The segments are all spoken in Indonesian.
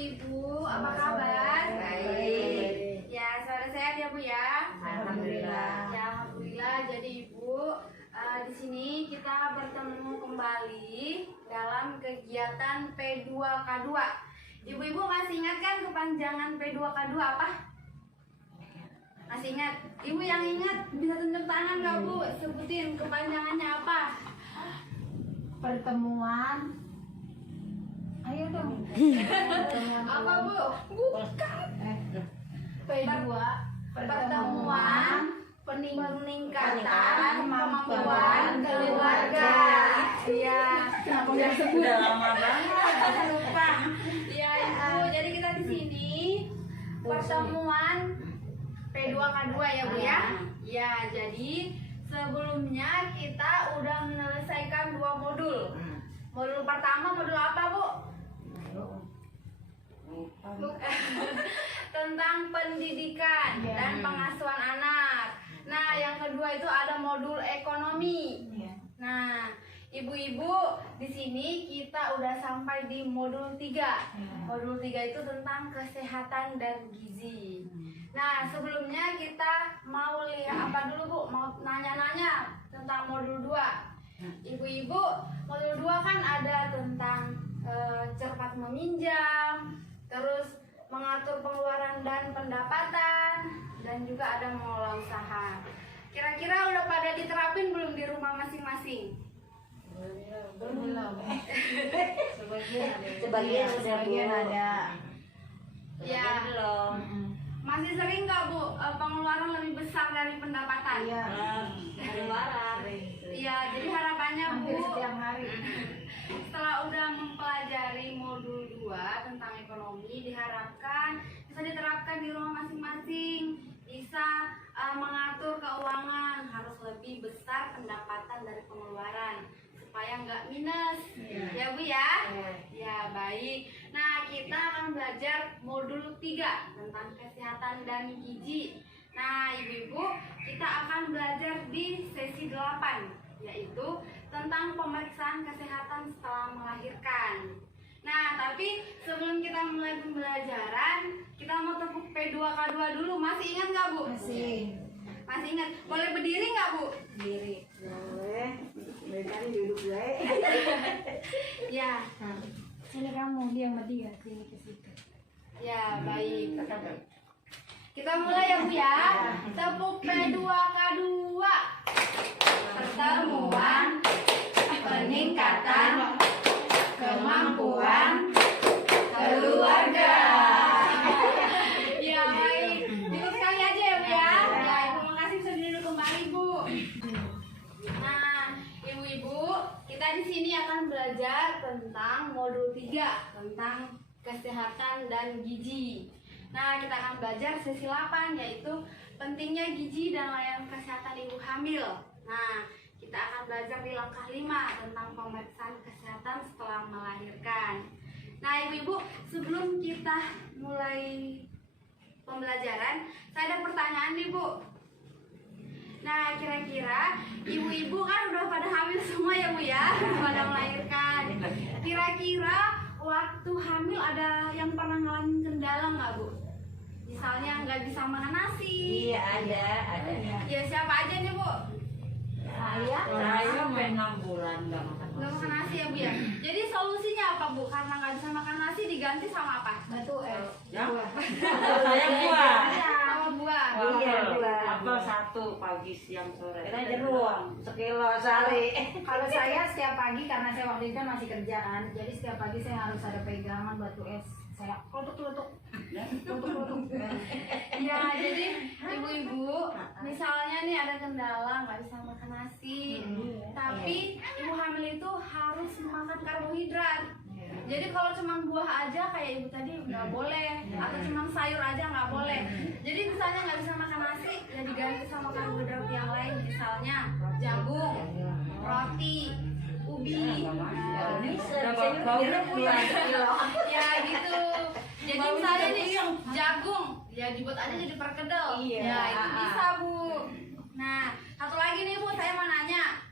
ibu-ibu, apa kabar? Baik. Ya, suara sehat ya Bu ya? Alhamdulillah. Ya, alhamdulillah. Jadi Ibu, di sini kita bertemu kembali dalam kegiatan P2K2. Ibu-ibu masih ingat kan kepanjangan P2K2 apa? Masih ingat? Ibu yang ingat bisa tunjuk tangan nggak Bu? Sebutin kepanjangannya apa? Pertemuan. Ayo dong. Apa Bu? Bukan. P2 Pertemuan peningkatan kemampuan keluarga. keluarga. Iya. Kenapa nggak sebut? Udah lama banget. Lupa. Iya Ibu. Jadi kita di sini pertemuan P2K2 ya Bu ya. Ya, jadi sebelumnya kita udah menyelesaikan 2 modul. Modul pertama modul apa Bu? Tentang pendidikan dan pengasuhan anak. Nah, yang kedua itu ada modul ekonomi. Nah, ibu-ibu, di sini kita udah sampai di modul 3. Modul 3 itu tentang kesehatan dan gizi. Nah, sebelumnya kita mau lihat apa dulu Bu? Mau nanya-nanya tentang modul 2. Ibu-ibu, modul 2 kan ada tentang cermat meminjam, terus mengatur pengeluaran dan pendapatan, dan juga ada mengelola usaha. Kira-kira udah pada diterapin belum di rumah masing-masing? Belum. Sebagian ada. Ya, Belum. masih sering nggak Bu pengeluaran lebih besar dari pendapatan? Iya. Pengeluaran. Iya, jadi harapannya Hampir Bu, setiap hari. setelah udah mempelajari modul 2 tentang ekonomi, diharapkan bisa diterapkan di rumah masing-masing, bisa mengatur keuangan, harus lebih besar pendapatan dari pengeluaran supaya nggak minus. Ya Bu ya? Ya, baik. Nah, kita akan belajar modul 3 tentang kesehatan dan gizi. Nah, ibu-ibu, kita akan belajar di sesi 8, yaitu tentang pemeriksaan kesehatan setelah melahirkan. Nah, tapi sebelum kita mulai pembelajaran, kita mau tepuk P2K2 dulu. Masih ingat nggak Bu? Masih. Masih ingat? Boleh berdiri nggak Bu? Diri. Boleh. Mereka duduk gue. Ya, Sini kamu, dia sama dia. Sini ke situ. ya baik. Kita mulai ya Bu ya. Tepuk P2K2. Pertemuan peningkatan kemampuan keluarga. Ya baik. Cukup sekali aja ya Bu ya. Ya, terima kasih bisa duduk kembali Bu. Nah, ibu-ibu, kita di sini akan belajar tentang modul 3 tentang kesehatan dan gizi. Nah, kita akan belajar sesi 8, yaitu pentingnya gizi dan layanan kesehatan ibu hamil. Nah, kita akan belajar di langkah 5 tentang pemeriksaan kesehatan setelah melahirkan. Nah, ibu-ibu, sebelum kita mulai pembelajaran, saya ada pertanyaan nih Bu. Nah, kira-kira ibu-ibu kan udah pada hamil semua ya Bu ya, pada melahirkan. Kira-kira waktu hamil ada yang pernah ngalamin kendala nggak Bu? Misalnya nggak bisa makan nasi. Iya ada. Ya, siapa aja nih Bu? Saya. Saya sampai 6 bulan nggak makan Nggak makan nasi. nasi ya Bu ya. Jadi solusinya apa Bu? Karena nggak bisa makan nasi diganti sama apa? Batu es. Ya. Saya buah. Sama buah. Iya, buah. Apel 1 pagi, siang, sore. Kita jeruk 1 kilo sehari. Kalau saya setiap pagi, karena saya waktu itu kan masih kerjaan, jadi setiap pagi saya harus ada pegangan batu es. Saya kelutuk. Ya, jadi ibu-ibu, misalnya nih ada kendala nggak bisa makan nasi, tapi ibu hamil itu harus makan karbohidrat. Jadi kalau cuma buah aja kayak ibu tadi nggak boleh, atau cuma sayur aja nggak boleh. Jadi misalnya nggak bisa makan nasi, ya diganti sama karbohidrat yang lain, misalnya jagung, roti, ubi. Ya gitu. Jadi misalnya nih jagung, ya dibuat aja jadi perkedel. Iya. Ya itu bisa Bu. Nah, satu lagi nih Bu, saya mau nanya.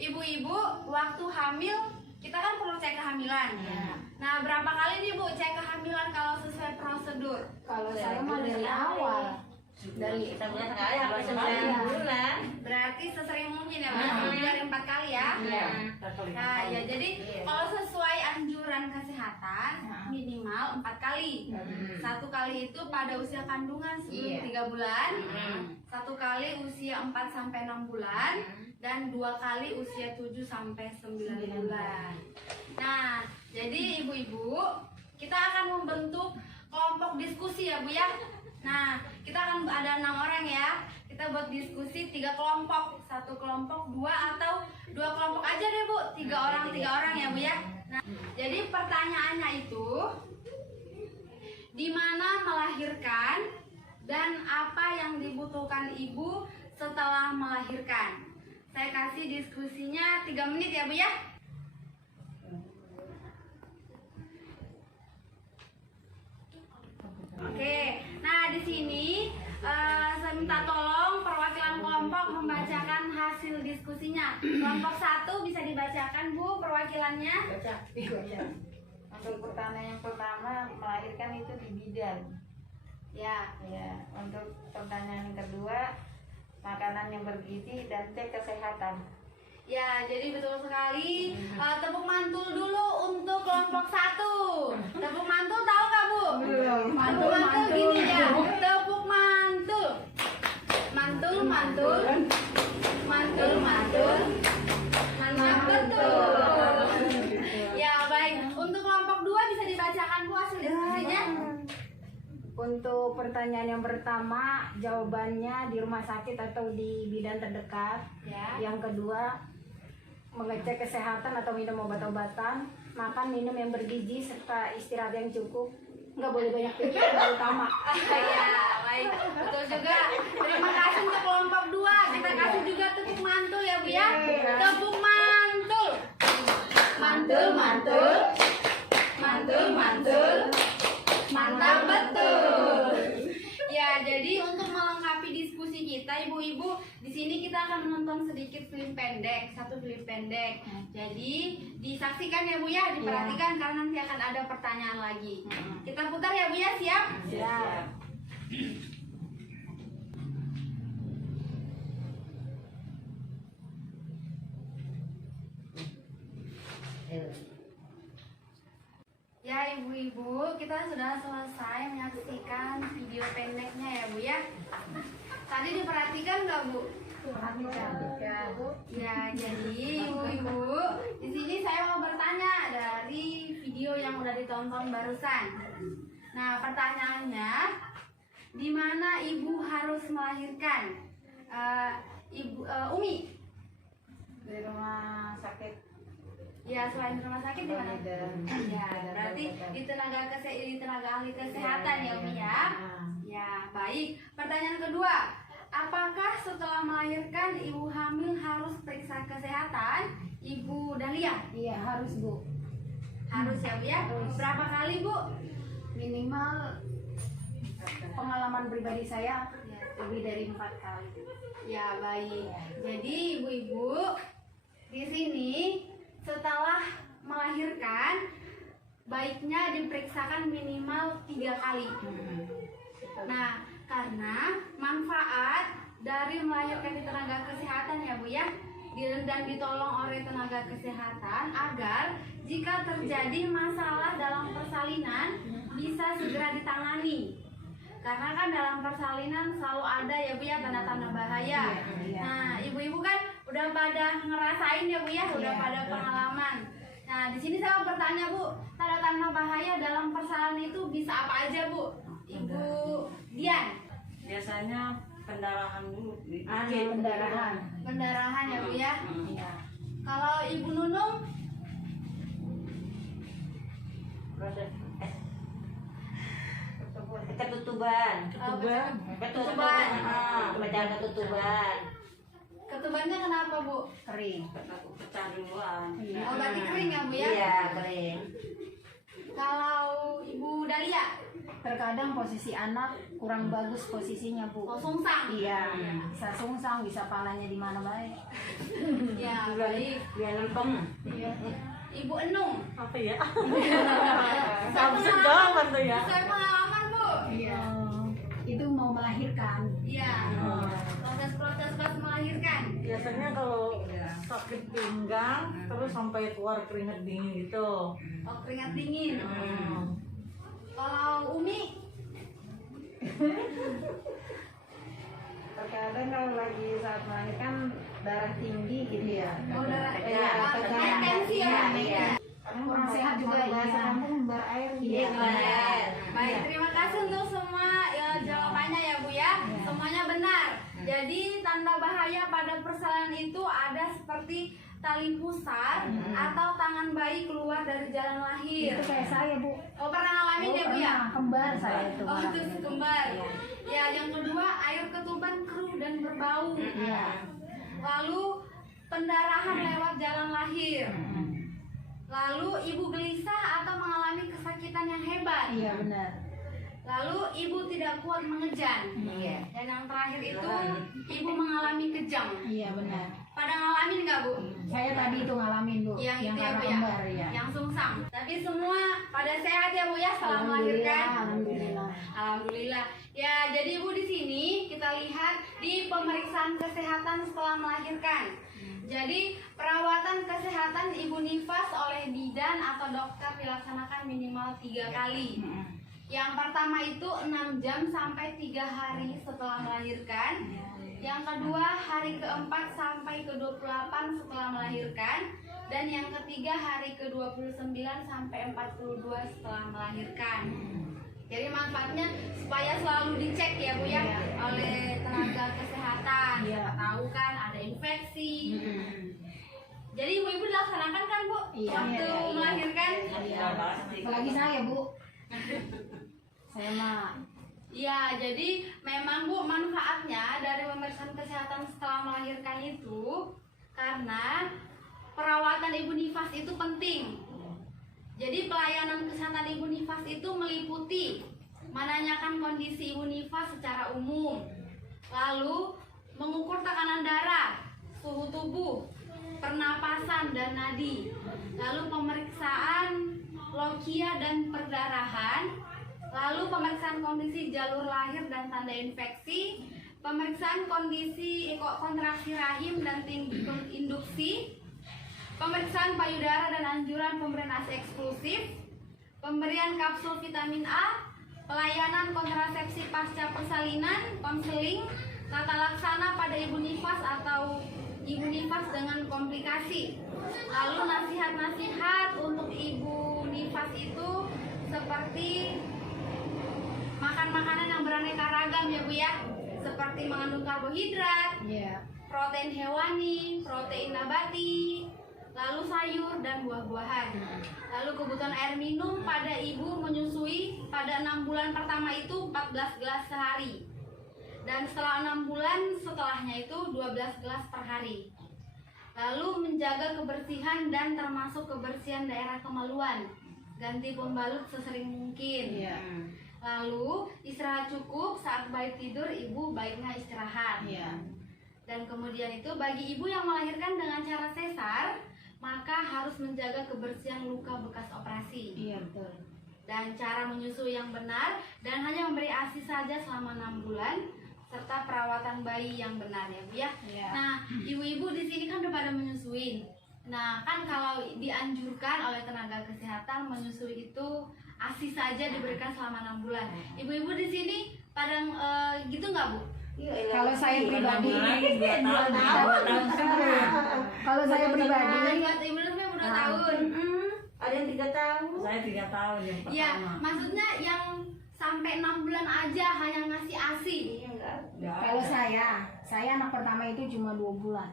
Ibu-ibu waktu hamil kita kan perlu cek kehamilan. Nah, berapa kali nih Bu cek kehamilan kalau sesuai prosedur? Kalau saya mah dari awal. Dari kita punya sekali harus 9 bulan. Berarti sesering mungkin ya, Bu? Lebih dari 4 kali ya? Iya. Nah, ya jadi kalau sesuai anjuran kesehatan minimal 4 kali. 1 kali itu pada usia kandungan sebelum 3 bulan, 1 kali usia 4 sampai 6 bulan, dan 2 kali usia 7 sampai 9 bulan. Nah, jadi ibu-ibu, kita akan membentuk kelompok diskusi ya Bu ya. Nah, kita akan ada 6 orang ya. Kita buat diskusi 3 kelompok, 1 kelompok 2 atau 2 kelompok aja deh Bu, 3 orang ya Bu ya. Nah, jadi pertanyaannya itu, di mana melahirkan dan apa yang dibutuhkan ibu setelah melahirkan? Saya kasih diskusinya 3 menit ya Bu ya. Oke, nah di sini saya minta tolong perwakilan kelompok membacakan hasil diskusinya. Kelompok 1 bisa dibacakan Bu perwakilannya. Untuk pertanyaan yang pertama, melahirkan itu di bidan. Ya, Ya, untuk pertanyaan yang kedua, makanan yang bergizi dan cek kesehatan. ya jadi betul sekali. Tepuk mantul dulu untuk kelompok 1. Tepuk mantul tahu nggak Bu? Mantul gini ya. Tepuk mantul. Mantul. Mantap betul. Ya baik. Untuk kelompok 2 bisa dibacakan Bu hasil diskusinya. Untuk pertanyaan yang pertama, jawabannya di rumah sakit atau di bidan terdekat. Ya. Yang kedua, mengecek kesehatan atau minum obat-obatan, makan minum yang bergizi serta istirahat yang cukup. Nggak boleh banyak pikir, terutama. Ya, baik. Betul juga. Terima kasih untuk kelompok 2. Kita kasih juga tepuk mantul ya Bu ya. Tepuk mantul. Mantap betul. Ya, jadi untuk melengkapi diskusi kita ibu-ibu, di sini kita akan menonton sedikit film pendek, 1 film pendek. Jadi disaksikan ya Bu ya, diperhatikan karena nanti akan ada pertanyaan lagi. Kita putar ya Bu ya, siap? Siap. Ya ibu-ibu, kita sudah selesai menyaksikan video pendeknya ya Bu ya. Tadi diperhatikan nggak Bu? Ya, jadi ibu-ibu, di sini saya mau bertanya dari video yang udah ditonton barusan. Nah, pertanyaannya, di mana ibu harus melahirkan? Umi? Di rumah sakit. Ya, selain rumah sakit di mana? Ya, berarti di tenaga ahli kesehatan ya Umi ya. Ya, baik. Pertanyaan kedua, apakah setelah melahirkan ibu hamil harus periksa kesehatan Ibu Dahlia? Iya, harus Bu. Harus ya Bu ya. Berapa kali Bu? Minimal pengalaman pribadi saya lebih dari 4 kali. Ya, baik. Jadi ibu-ibu di sini setelah melahirkan baiknya diperiksakan minimal 3 kali. Nah, karena manfaat dari melahirkan di tenaga kesehatan ya Bu ya, dan ditolong oleh tenaga kesehatan agar jika terjadi masalah dalam persalinan bisa segera ditangani. Karena kan dalam persalinan selalu ada ya Bu ya tanda-tanda bahaya. Nah, ibu-ibu kan udah pada ngerasain ya Bu ya, udah pada pengalaman. Nah, di sini saya mau bertanya Bu, tanda-tanda bahaya dalam persalinan itu bisa apa aja Bu? Ibu Dian. Biasanya pendarahan dulu. Pendarahan ya Bu ya. Iya. Kalau Ibu Nunung, ketutuban. ketuban. Pecah ketutuban. Ketubannya kenapa Bu? Kering. Pecah duluan. Oh, berarti kering ya Bu ya? Iya, kering. Kalau Ibu Dahlia, Terkadang posisi anak kurang bagus posisinya Bu. oh sungsang. Iya, bisa sungsang, bisa palanya di mana baik. Ya, baik. Dia nempeng. Ibu Enung. Apa ya? Kenapa ya. Sesuai pengalaman Bu. Iya. Itu mau melahirkan. Iya. Proses-proses pas melahirkan. Biasanya kalau sakit pinggang terus sampai keluar keringat dingin gitu. Oh, keringat dingin. Kalau Umi, Terkadang kalau lagi saat melahirkan darah tinggi gitu ya. oh darah Iya, naik tensi ya. Iya. Kurang sehat juga ya. Kampung berair. Iya. Baik, terima kasih untuk semua jawabannya ya Bu ya. Semuanya benar. Jadi tanda bahaya pada persalinan itu ada seperti tali pusar atau tangan bayi keluar dari jalan lahir. Itu kayak saya, Bu. Oh, pernah ngalamin ya Bu ya? Kembar saya itu. Oh, itu kembar. Ya, yang kedua air ketuban keruh dan berbau. Iya. Lalu pendarahan lewat jalan lahir. Lalu ibu gelisah atau mengalami kesakitan yang hebat. Iya, benar. Lalu ibu tidak kuat mengejan. Iya. Dan yang terakhir itu ibu mengalami kejang. Iya, benar. Pada ngalamin nggak Bu? Saya tadi itu ngalamin, Bu. Yang itu ya karena Bu ya? kembar, ya. Yang sungsang. Tapi semua pada sehat ya Bu ya setelah melahirkan. Alhamdulillah. Alhamdulillah. Ya, jadi Bu di sini kita lihat di pemeriksaan kesehatan setelah melahirkan. Jadi perawatan kesehatan ibu nifas oleh bidan atau dokter dilaksanakan minimal 3 kali. Yang pertama itu 6 jam sampai 3 hari setelah melahirkan. Yang kedua hari keempat sampai ke-28 setelah melahirkan. Dan yang ketiga hari ke-29 sampai 42 setelah melahirkan. Jadi manfaatnya supaya selalu dicek ya Bu ya oleh tenaga kesehatan. Iya. Tahu kan ada infeksi. Jadi ibu-ibu dilaksanakan kan Bu Iya, waktu iya, iya. melahirkan? Ya pasti. Apalagi saya, Bu. Saya mah. Ya, jadi memang Bu manfaatnya dari pemeriksaan kesehatan setelah melahirkan itu karena perawatan ibu nifas itu penting. Jadi pelayanan kesehatan ibu nifas itu meliputi menanyakan kondisi ibu nifas secara umum, lalu mengukur tekanan darah, suhu tubuh, pernapasan dan nadi, lalu pemeriksaan lokia dan perdarahan, lalu pemeriksaan kondisi jalur lahir dan tanda infeksi, pemeriksaan kondisi kontraksi rahim dan tinggi induksi, pemeriksaan payudara dan anjuran pemberian ASI eksklusif, pemberian kapsul vitamin A, pelayanan kontrasepsi pasca persalinan, konseling, tata laksana pada ibu nifas atau ibu nifas dengan komplikasi. Lalu nasihat-nasihat untuk ibu nifas itu seperti makan makanan yang beraneka ragam ya Bu ya, seperti mengandung karbohidrat, Iya. protein hewani, protein nabati, lalu sayur dan buah-buahan. Lalu kebutuhan air minum pada ibu menyusui pada 6 bulan pertama itu 14 gelas sehari. Dan setelah 6 bulan setelahnya itu 12 gelas per hari. Lalu menjaga kebersihan dan termasuk kebersihan daerah kemaluan. Ganti pembalut sesering mungkin. Iya. Lalu istirahat cukup, saat bayi tidur ibu baiknya istirahat. Iya. Dan kemudian itu bagi ibu yang melahirkan dengan cara sesar, maka harus menjaga kebersihan luka bekas operasi. Iya, betul. Dan cara menyusui yang benar dan hanya memberi ASI saja selama 6 bulan serta perawatan bayi yang benar ya Bu ya. Iya. Nah, ibu-ibu di sini kan udah pada menyusui. Nah, kan kalau dianjurkan oleh tenaga kesehatan menyusui itu ASI saja diberikan selama 6 bulan. Ibu-ibu di sini pada gitu nggak Bu? Kalau saya pribadi, kalau saya pribadi, Buat ibu sampai udah tahun. Ada yang 3 tahun. Saya 3 tahun yang pertama. Ya, maksudnya yang sampai 6 bulan aja hanya ngasih ASI. Iya, enggak. kalau saya anak pertama itu cuma 2 bulan.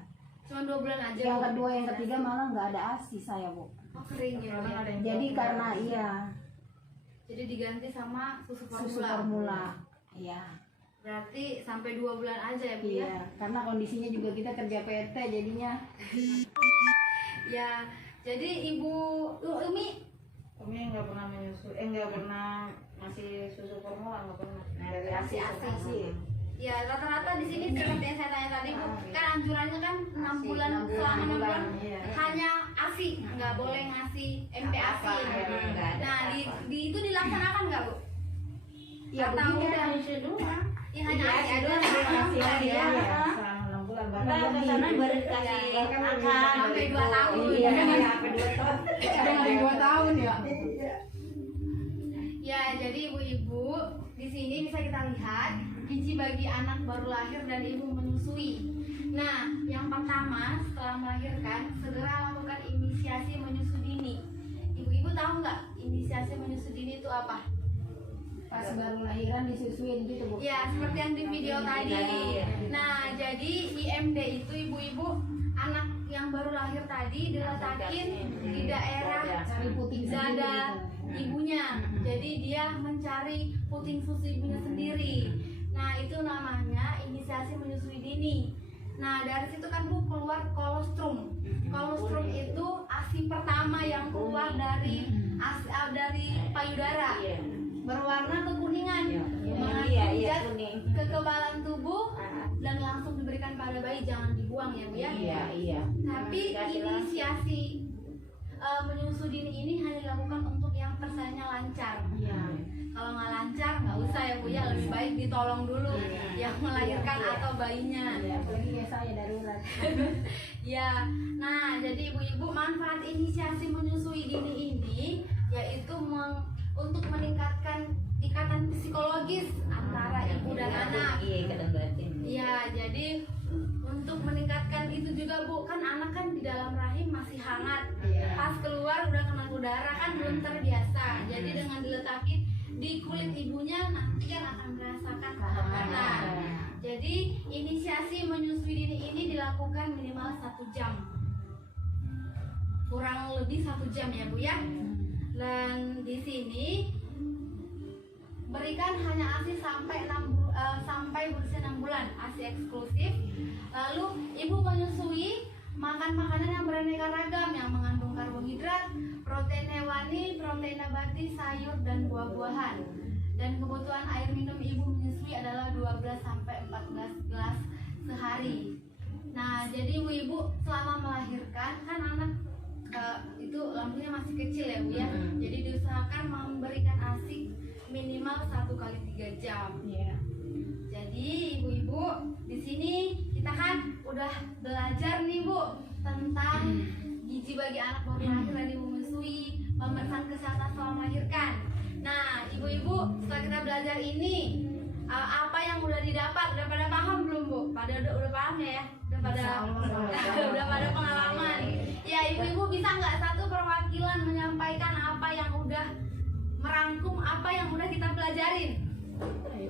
Cuma 2 bulan aja. Yang Bu. kedua, yang ketiga malah nggak ada ASI saya, Bu. Oh, kering ya. Bu, ya. Jadi karena Jadi diganti sama susu formula. susu formula. Iya. Berarti sampai 2 bulan aja ya Bu ya. Iya, karena kondisinya juga kita kerja PT jadinya. Ya, jadi Ibu Umi Umi nggak pernah menyusui, nggak pernah ngasih susu formula, nggak pernah. Ngasih ASI. Ya rata-rata di sini seperti yang saya tanya tadi Bu, kan anjurannya kan 6 bulan, selama 6 bulan hanya ASI, nggak boleh ngasih MPASI. Nah itu dilaksanakan nggak Bu? Ya Atau begini udah? kan. Ya hanya ASI aja. Iya, selama 6 bulan bahkan Kita ke sana baru dikasih makan Sampai 2 tahun. iya sampai 2 tahun. Ada yang 2 tahun ya. Ya, jadi ibu-ibu di sini bisa kita lihat gizi bagi anak baru lahir dan ibu menyusui. Nah, yang pertama setelah melahirkan segera lakukan inisiasi menyusui dini. Ibu-ibu tahu nggak inisiasi menyusui dini itu apa? Pas baru lahiran disusuin gitu Bu. Ya, seperti yang di video tadi. Nah, jadi IMD itu ibu-ibu anak yang baru lahir tadi diletakin di daerah Cari puting sendiri dada gitu. ibunya. Jadi dia mencari puting susu ibunya sendiri. Nah, itu namanya inisiasi menyusui dini. Nah, dari situ kan Bu keluar kolostrum. Kolostrum itu ASI pertama yang keluar dari payudara. Berwarna kekuningan, mengandung zat kekebalan tubuh dan langsung diberikan pada bayi, jangan dibuang ya Bu ya. Iya. Tapi inisiasi menyusui dini ini hanya dilakukan untuk yang persalinan lancar. Kalau nggak lancar nggak usah ya Bu ya, lebih baik ditolong dulu yang melahirkan atau bayinya. Apalagi kayak saya darurat. Ya, nah jadi ibu-ibu manfaat inisiasi menyusui dini ini yaitu untuk meningkatkan ikatan psikologis antara ibu dan anak. Ya, jadi untuk meningkatkan itu juga Bu, kan anak kan di dalam rahim masih hangat. Pas keluar udah kena udara kan belum terbiasa. Jadi dengan diletakin di kulit ibunya nanti kan akan merasakan kehangatan. Jadi inisiasi menyusui dini ini dilakukan minimal 1 jam. Kurang lebih 1 jam ya Bu ya. Dan di sini berikan hanya ASI sampai berusia 6 bulan, ASI eksklusif. Lalu ibu menyusui makan makanan yang beraneka ragam yang mengandung karbohidrat, protein hewani, protein nabati, sayur dan buah-buahan. Dan kebutuhan air minum ibu menyusui adalah 12 sampai 14 gelas sehari. Nah, jadi ibu selama melahirkan kan anak itu lambungnya masih kecil ya Bu ya. Jadi diusahakan memberikan ASI minimal 1 kali 3 jam. Jadi ibu-ibu di sini kita kan udah belajar nih Bu tentang gizi bagi anak baru lahir dan ibu menyusui, pemeriksaan kesehatan setelah melahirkan. Nah, ibu-ibu setelah kita belajar ini apa yang udah didapat, udah pada paham belum Bu? Udah paham ya? Udah pada pengalaman. Ya, ibu-ibu bisa nggak satu perwakilan menyampaikan apa yang udah merangkum apa yang udah kita pelajarin?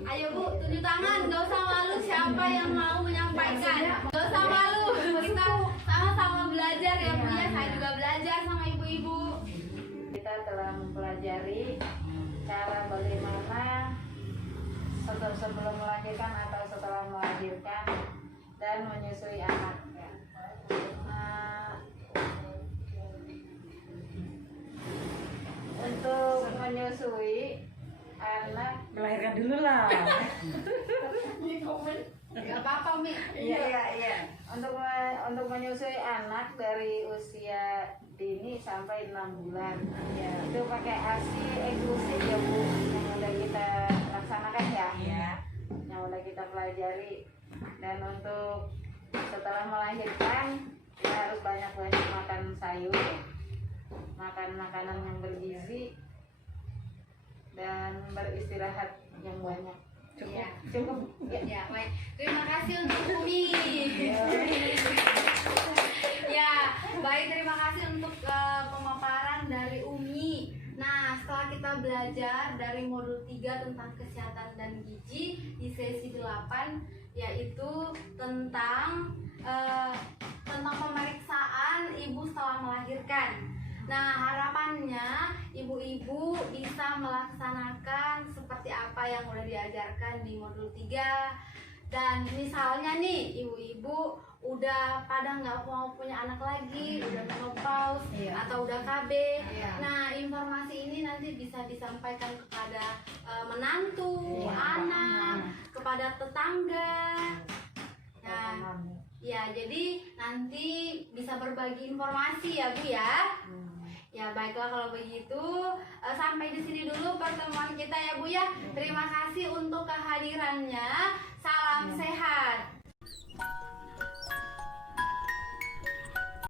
Ayo Bu, tunjuk tangan, nggak usah malu siapa yang mau menyampaikan. Nggak usah malu, kita sama-sama belajar ya Bu ya. Saya juga belajar sama ibu-ibu. Kita telah mempelajari cara bagaimana sebelum melahirkan atau setelah melahirkan dan menyusui anak. Untuk menyusui anak, Melahirkan dulu lah. Gak apa-apa Mi. iya. Untuk menyusui anak dari usia dini sampai 6 bulan. Ya, itu pakai ASI eksklusif ya Bu, yang udah kita laksanakan ya. Yang udah kita pelajari. Dan untuk setelah melahirkan ya harus banyak-banyak makan sayur, makan makanan yang bergizi, dan beristirahat yang banyak. Cukup. Ya, baik. Terima kasih untuk Umi. Ya, baik, terima kasih untuk pemaparan dari Umi. Nah, setelah kita belajar dari modul 3 tentang kesehatan dan gizi di sesi 8, yaitu tentang pemeriksaan ibu setelah melahirkan. Nah, harapannya ibu-ibu bisa melaksanakan seperti apa yang udah diajarkan di modul 3. Dan misalnya nih, ibu-ibu udah pada nggak mau punya anak lagi, udah menopause atau udah KB. Nah, informasi ini nanti bisa disampaikan kepada menantu, anak, kepada kepada tetangga. Nah, ya jadi nanti bisa berbagi informasi ya Bu ya. Ya baiklah kalau begitu sampai di sini dulu pertemuan kita ya Bu ya. Terima kasih untuk kehadirannya.